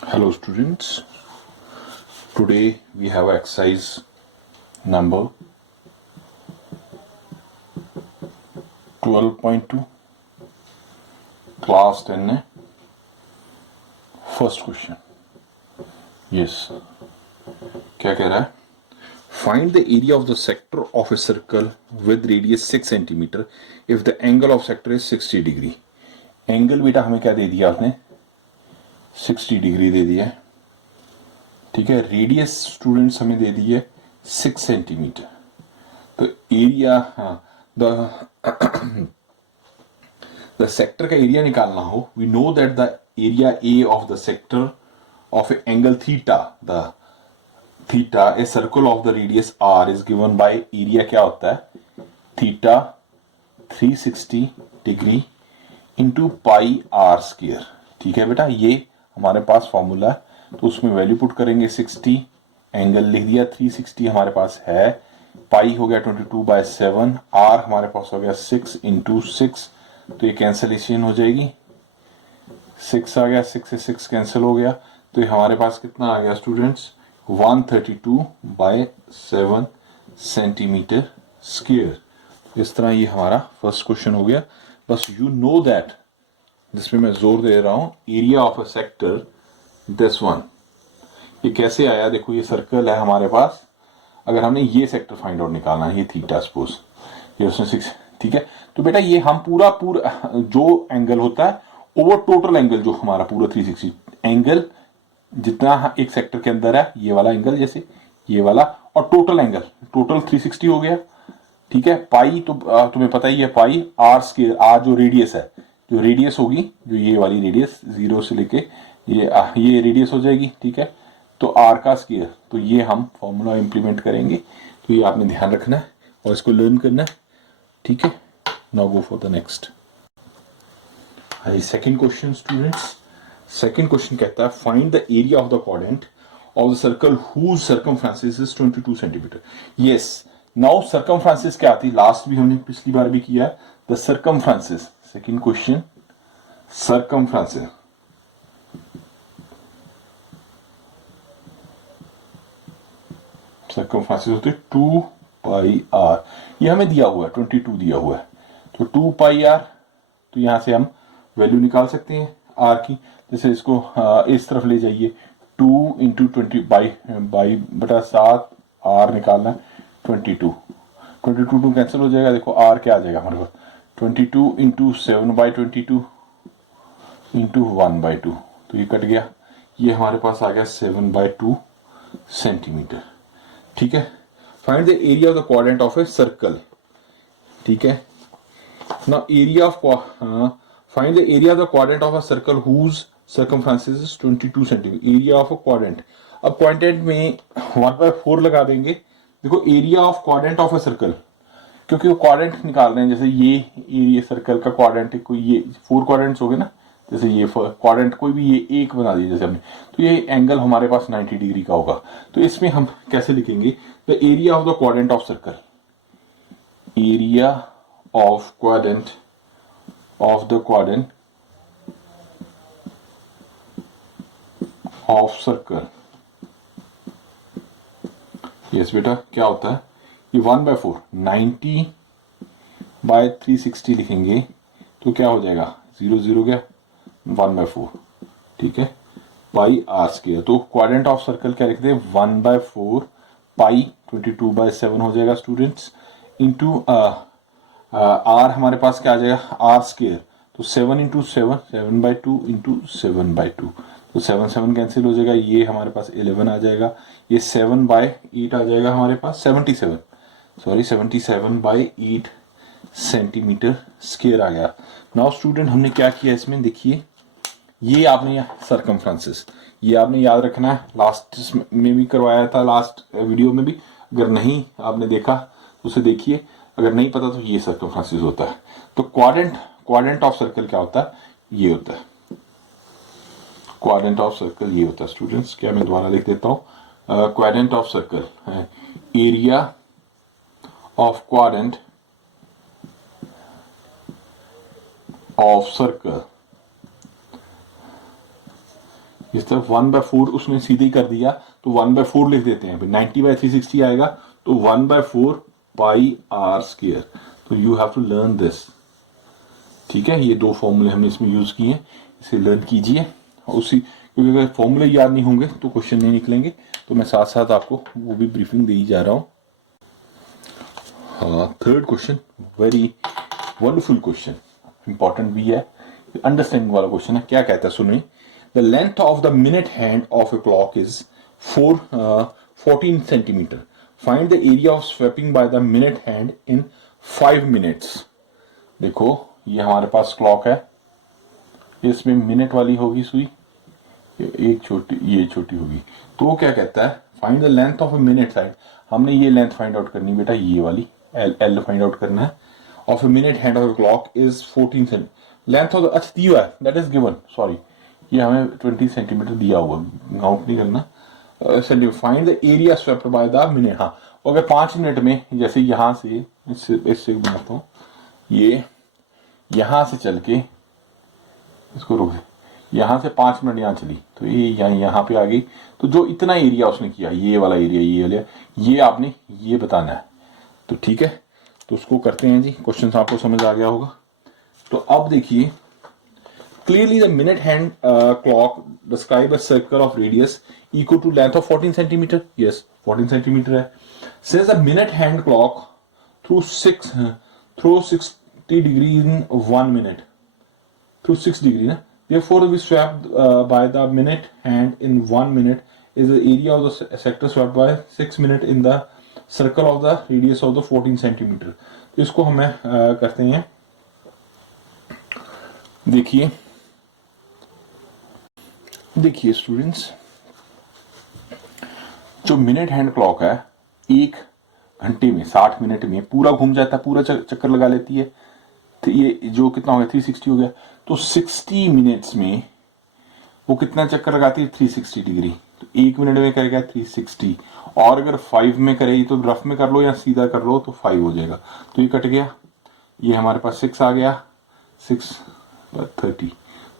Hello students, today we have exercise number 12.2 class 10 है first question. Yes, क्या कह रहा है? Find the area of the sector of a circle with radius 6 cm if the angle of sector is 60 degree. Angle बेटा हमें क्या दे दिया आपने? 60 डिग्री दे दिया है, ठीक है. रेडियस स्टूडेंट्स हमें दे दी है 6 सेंटीमीटर. तो एरिया, द सेक्टर का एरिया निकालना हो, we know that the area a of the sector of angle theta, the theta a circle of the radius r is given by area क्या होता है? Theta 360 degree into pi r square. ठीक है बेटा, ये हमारे पास फॉर्मूला है, तो उसमें वैल्यू पुट करेंगे 60, एंगल लिख दिया 360 हमारे पास है, पाई हो गया 22/7, आर हमारे पास हो गया 6 इंटू 6, तो ये कैंसलेशन हो जाएगी, 6 आ गया, 6 से 6 कैंसिल हो गया, तो ये हमारे पास कितना आ गया स्टूडेंट्स? 132/7 centimetre square. इस तरह ये हमारा फर्स्ट क्वेश्चन हो गया. बस यू नो दैट, जिसमें मैं जोर दे रहा हूं, area of a sector this one. ये कैसे आया? देखो, ये सर्कल है हमारे पास, अगर हमने ये सेक्टर फाइंड आउट निकालना है, ये थीटा सपोज, ये उसमें 6, ठीक है. तो बेटा ये हम पूरा जो एंगल होता है ओवर टोटल एंगल, जो हमारा पूरा 360 एंगल जितना एक सेक्टर के अंदर है, ये वाला एंगल जैसे ये वाला, और टोटल एंगल, टोटल 360 हो गया, ठीक है. पाई तो तुम्हें पता ही है, पाई आर स्क्वायर, आर जो रेडियस है, जो रेडियस होगी, जो ये वाली रेडियस 0 से लेके ये रेडियस हो जाएगी, ठीक है. तो आर का स्क्वायर, तो ये हम फॉर्मूला इंप्लीमेंट करेंगे, तो ये आपने ध्यान रखना है और इसको लर्न करना है, ठीक है. Now go for the next. Second question students, second question कहता है find the area of the quadrant of the circle whose circumference is 22 centimetre. Yes, now circumference क्या आती है? लास्ट भी हमने पिछली बार भी किया, the circumference. Second question, circumference circumference होती है 2 पाई आर. ये हमें दिया हुआ है 22 दिया हुआ है, तो 2 पाई आर, तो यहां से हम वैल्यू निकाल सकते हैं आर की. जैसे इसको इस तरफ ले जाइए, 2 इंटू 20 बाई बटा 7, आर निकालना है 22, 22 कैंसिल हो जाएगा. देखो आर क्या आ जाएगा हमारे पास? 22 इंटू 7/22 इंटू 1/2, तो ये कट गया, ये हमारे पास आ गया 7/2 सेंटीमीटर. ठीक है. Find the area of the quadrant of a circle. ठीक है. Now area of find the area of the quadrant of a circle whose circumference is 22 centimetre. Area of a quadrant, अब quadrant में 1/4 लगा देंगे. देखो area of quadrant of a circle, क्योंकि वो quadrant निकाल रहे हैं, जैसे ये एरिया सर्कल का क्वाड्रेंट, कोई ये 4 क्वाड्रेंट्स हो गए ना, जैसे ये क्वाड्रेंट कोई भी ये एक बना दिया जैसे हमने, तो ये एंगल हमारे पास 90 डिग्री का होगा. तो इसमें हम कैसे लिखेंगे? The area of the quadrant of circle, area of quadrant of the quadrant of circle. Yes बेटा, क्या होता है? ये 1/4, 90/360 लिखेंगे, तो क्या हो जाएगा? 0 0 गया, 1/4, ठीक है. पाई आर स्क्वायर, तो क्वाड्रेंट ऑफ सर्कल क्या लिखते हैं? 1/4 पाई 22/7 हो जाएगा स्टूडेंट्स, इंटू आर हमारे पास क्या आ जाएगा? आर स्क्वायर, तो 7 इंटू 7, 7/2 इंटू 7/2, तो 7 7 कैंसिल हो जाएगा, ये हमारे पास 11 आ जाएगा, ये 7/8 आ जाएगा हमारे पास, 77/8 सेंटीमीटर स्क्वायर आ गया. नाउ स्टूडेंट हमने क्या किया इसमें, देखिए ये आपने सर्कमफ्रेंसेस, ये आपने याद रखना है, लास्ट में भी करवाया था, लास्ट वीडियो में भी. अगर नहीं आपने देखा तो उसे देखिए, अगर नहीं पता तो ये सर्कमफ्रेंसेस होता है. तो क्वाड्रेंट ऑफ सर्कल क्या होता है? ये होता है क्वाड्रेंट ऑफ सर्कल, ये होता है स्टूडेंट्स. क्या मैं दोबारा लिख देता हूं, क्वाड्रेंट ऑफ सर्कल है area of quadrant of circle इस तरफ 1/4 उसने सीधे ही कर दिया, तो 1/4 लिख देते हैं। 90/360 आएगा तो 1/4 पाई आर स्क्वायर। तो you have to learn this. ठीक है, ये दो फॉर्मूले हमने इसमें यूज किए हैं, इसे लर्न कीजिए। उसी, क्योंकि अगर फॉर्मूले याद नहीं होंगे तो क्वेश्चन नहीं निकलेंगे, तो मैं साथ साथ आपको वो भी ब्रीफिंग दे ही जा रहा हूँ। हाँ, third question very wonderful question, important भी है, अंडरस्टैंडिंग वाला क्वेश्चन है। क्या कहता है सुनिए। The length of the minute hand of a clock is 14 centimetre. Find the area of swapping by the minute hand in 5 minutes. देखो ये हमारे पास क्लॉक है, इसमें मिनट वाली होगी सुई, एक छोटी, ये छोटी होगी। तो वो क्या कहता है, find the length of a minute side. हमने ये लेंथ फाइंड आउट करनी बेटा, ये वाली एल फाइंड आउट करना है। Of a minute hand of a clock is 14 centimetre. Length of अच्छा दिया है, दैट इज गिवन, सॉरी ये हमें 20 सेंटीमीटर दिया हुआ, आउट नहीं करना। Find the area swept by the minute. हाँ, अगर 5 मिनट में, जैसे यहां से इससे बनाता हूँ, ये यहां से चल के इसको रोक, यहां से 5 मिनट यहां चली, तो ये यहाँ पे आ गई। तो जो इतना एरिया उसने किया, ये वाला एरिया, ये वाला, ये आपने ये बताना है। तो ठीक है, तो उसको करते हैं जी। क्वेश्चन आपको समझ आ गया होगा। तो अब देखिए, clearly the minute hand clock describe a circle of radius equal to length of 14 centimetre. Yes, 14 centimetre है। Says the minute hand clock through 60 degree in 1 minute, through 6 degree ना। Therefore, we swept by the minute hand in 1 minute is the area of the sector swept by 6 minutes in the circle of the radius of the 14 centimeter. तो इसको हमें करते हैं। देखिए students, जो minute hand clock है 1 घंटे में 60 मिनट में पूरा घूम जाता है, पूरा चक्कर लगा लेती है। तो ये जो कितना हो गया, 360 हो गया। तो 60 मिनट्स में वो कितना चक्कर लगाती है, 360 डिग्री। तो 1 मिनट में करेगा 360, और अगर 5 में करेगी तो रफ में कर लो या सीधा कर लो तो 5 हो जाएगा। तो ये कट गया, ये हमारे पास 6 आ गया, 6 30,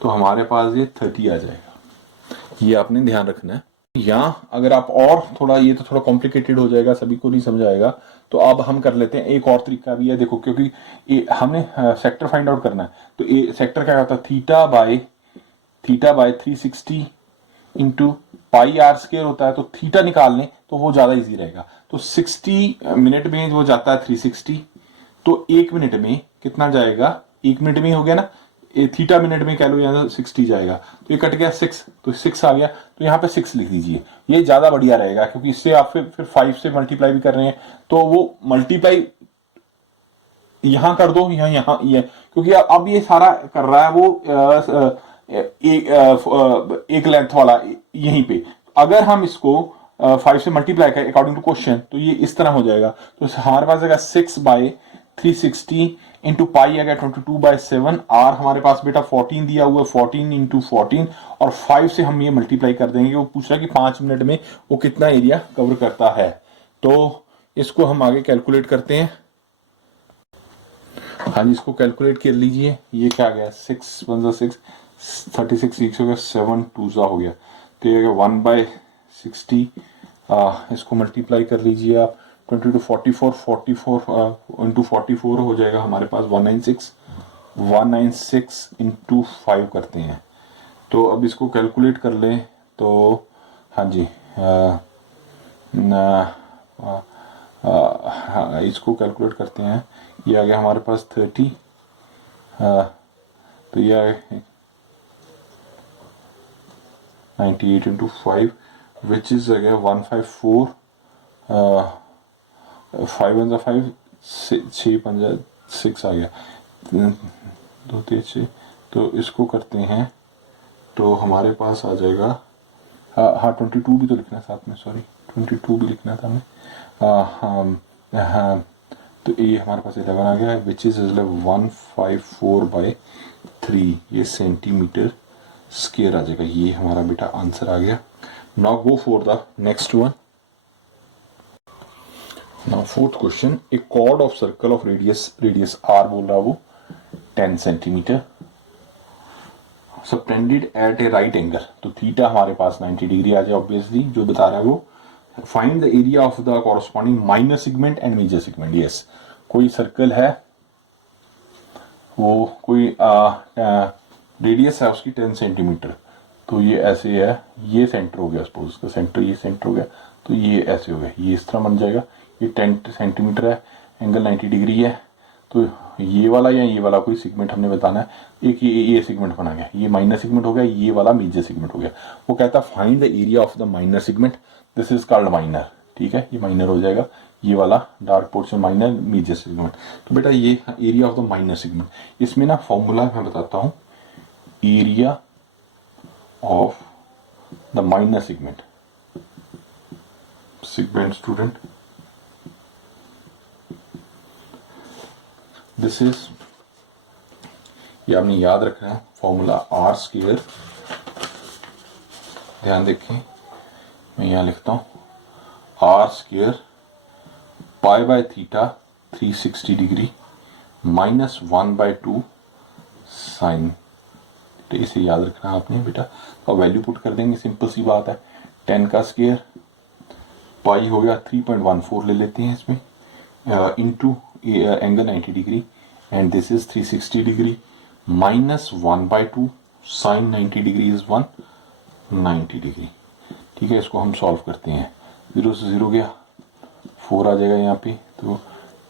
तो हमारे पास ये 30 आ जाएगा। ये आपने ध्यान रखना है। या अगर आप और थोड़ा, ये तो थोड़ा कॉम्प्लिकेटेड हो जाएगा, सभी को नहीं समझ आएगा, तो अब हम कर लेते हैं। एक और तरीका भी है, देखो, क्योंकि हमने सेक्टर फाइंड आउट करना है। तो ये सेक्टर क्या होता है, theta by 360 into pi r square होता है। तो थीटा निकाल लें तो वो ज्यादा इजी रहेगा। तो 60 मिनट में वो जाता है 360, तो 1 मिनट में कितना जाएगा, 1 मिनट में ही हो गया ना, थीटा मिनट में कह लो, यहाँ 60 जाएगा। तो ये कट गया 6, तो 6 आ गया। तो यहाँ पे 6 लिख दीजिए, ये ज्यादा बढ़िया रहेगा, क्योंकि इससे आप फिर 5 से मल्टीप्लाई भी कर रहे हैं, तो वो मल्टीप्लाई यहां कर दो, यहाँ ये, क्योंकि अब ये सारा कर रहा है वो एक लेंथ वाला यहीं पे। अगर हम इसको 5 से मल्टीप्लाई करें अकॉर्डिंग टू क्वेश्चन, तो ये इस तरह हो जाएगा। तो हमारे पास आएगा 6/360 इंटू पाई आ गया 22/7। आर हमारे पास बेटा 14 दिया हुआ है, 14 इंटू 14, और 5 से हम ये मल्टीप्लाई कर देंगे। वो पूछ रहा है कि 5 मिनट में वो कितना एरिया कवर करता है। तो इसको हम आगे कैलकुलेट करते हैं। हाँ जी, इसको कैलकुलेट कर लीजिए। ये क्या आ गया, 6 1 6, 36 6 हो गया, 7 2 हो गया, तो ये 1/60। इसको मल्टीप्लाई कर लीजिए आप, 22 44 इंटू 44 हो जाएगा हमारे पास 196 इंटू 5 करते हैं। तो अब इसको कैलकुलेट कर लें तो हाँ जी, हाँ इसको कैलकुलेट करते हैं। ये आ गया हमारे पास 30, तो ये आ गया 98 इंटू 5 विच इज आ गया 154, 5 1 5, 6 5 6 आ गया, 2 3 6। तो इसको करते हैं तो हमारे पास आ जाएगा, हाँ 22 भी तो लिखना साथ में, सॉरी 22 भी लिखना था हमें। हाँ, तो ये हमारे पास 11 आ गया, विच इज 154/3, ये सेंटीमीटर स्क्वायर आ जाएगा। ये हमारा बेटा आंसर आ गया। Now go for the next one. Now fourth question, a chord of circle of radius r बोल रहा वो 10 centimetre. Subtended at a right angle, तो थीटा हमारे पास 90 डिग्री आ जाए ऑब्वियसली, जो बता रहा है वो। Find the area of the corresponding minor segment and major segment. Yes, कोई सर्कल है, वो कोई रेडियस है उसकी 10 सेंटीमीटर, तो ये ऐसे है, ये सेंटर हो गया, सपोज इसका सेंटर, ये सेंटर हो गया, तो ये ऐसे हो गया, ये इस तरह बन जाएगा। ये 10 सेंटीमीटर है, एंगल 90 डिग्री है, तो ये वाला या ये वाला कोई सेगमेंट हमने बताना है। एक ये सेगमेंट बना गया, ये माइनर सेगमेंट हो गया, ये वाला मेजर सेगमेंट हो गया। वो कहता है find the area of the minor segment, this is called minor. ठीक है, ये माइनर हो जाएगा, ये वाला dark portion minor, major segment. तो बेटा ये area of the minor segment, इसमें ना फॉर्मूला मैं बताता हूँ, area of the minor segment student, this is, ये आपने याद रखना है फॉर्मूला आर स्क्वायर। ध्यान देखें, मैं यहां लिखता हूं r square pi by theta 360 degree minus 1/2 sine, तो इसे याद रखना आपने बेटा। तो वैल्यू पुट कर देंगे, सिंपल सी बात है, 10 का स्क्वायर, पाई हो गया 3.14 ले लेते हैं इसमें, into angle 90 degree, and this is 360 degree minus 1/2 sine 90 degree is 190 degree. ठीक है, इसको हम सॉल्व करते हैं, 0 से 0 गया, 4 आ जाएगा यहाँ पे, तो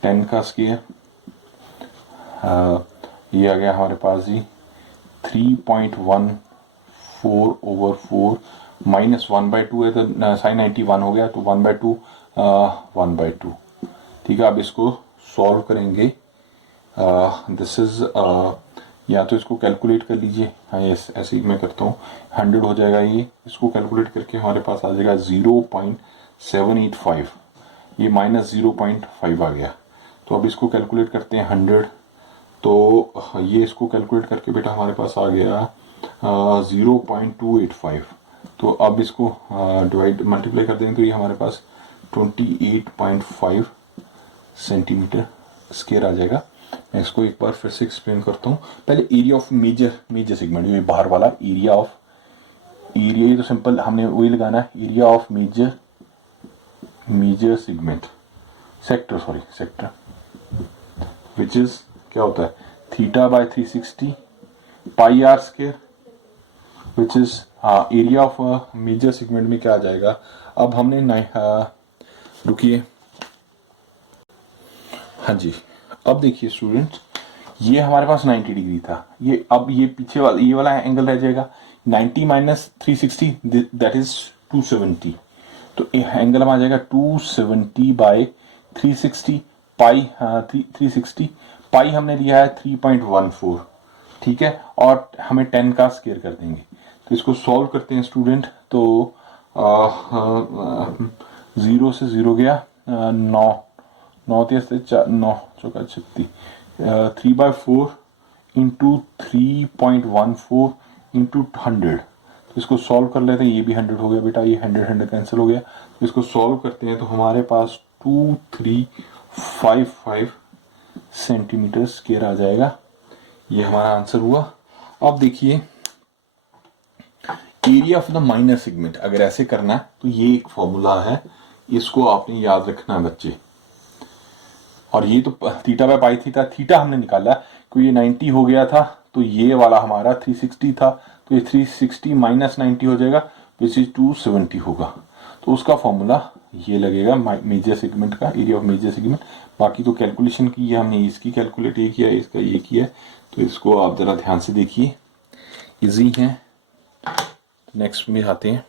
10 का स्क्वायर, ये आ गया हमारे पास जी 3.14/4 माइनस 1/2 है, तो साइन 91 हो गया, तो 1/2 1/2। ठीक है, अब इसको सॉल्व करेंगे, दिस इज, या तो इसको कैलकुलेट कर लीजिए, हाँ यस, ऐसे ही मैं करता हूँ, 100 हो जाएगा ये, इसको कैलकुलेट करके हमारे पास आ जाएगा 0.785, ये माइनस 0.5 आ गया। तो अब इसको कैलकुलेट करते हैं 100, तो ये इसको कैलकुलेट करके बेटा हमारे पास आ गया 0.285, तो अब इसको डिवाइड मल्टीप्लाई कर देंगे, तो ये हमारे पास 28.5 सेंटीमीटर स्क्वायर आ जाएगा। मैं इसको एक बार फिर से एक्सप्लेन करता हूँ। पहले एरिया ऑफ मेजर सेगमेंट, ये बाहर वाला एरिया ऑफ, एरिया ये तो सिंपल हमने वही लगाना है, area of major segment sector which is क्या होता है, theta by 360 pi r square, which is area of major segment में क्या आ जाएगा। अब हमने रुकिए, हाँ जी, अब देखिए स्टूडेंट, ये हमारे पास 90 डिग्री था, ये अब ये पीछे वाला ये वाला एंगल रह जाएगा 90 माइनस 360, दैट इज 270, तो एंगल में आ जाएगा 270 बाय 360 पाई, 360 पाई हमने लिया है 3.14, ठीक है, और हमें 10 का स्क्वायर कर देंगे। तो इसको सॉल्व करते हैं स्टूडेंट, तो 0 से 0 गया, 9 चौका 36, 3/4 इंटू 3.14 इंटू 100, तो इसको सॉल्व कर लेते हैं, ये भी 100 हो गया बेटा, ये 100 कैंसिल हो गया, तो इसको सॉल्व करते हैं, तो हमारे पास 2355 सेंटीमीटर स्क्वायर आ जाएगा। ये हमारा आंसर हुआ। अब देखिए area of the minor segment, अगर ऐसे करना है तो ये एक फॉर्मूला है, इसको आपने याद रखना है बच्चे। और ये तो थीटा बाय पाई थीटा हमने निकाला, क्योंकि ये 90 हो गया था, तो ये वाला हमारा 360 था, तो ये 360 माइनस 90 हो जाएगा, विच इज 270 होगा। तो उसका फॉर्मूला ये लगेगा मेजर सेगमेंट का, एरिया ऑफ मेजर सेगमेंट। बाकी तो कैलकुलेशन की है हमने, इसकी कैलकुलेट ये किया, इसका ये किया, तो इसको आप जरा ध्यान से देखिए, इजी है। नेक्स्ट में आते हैं।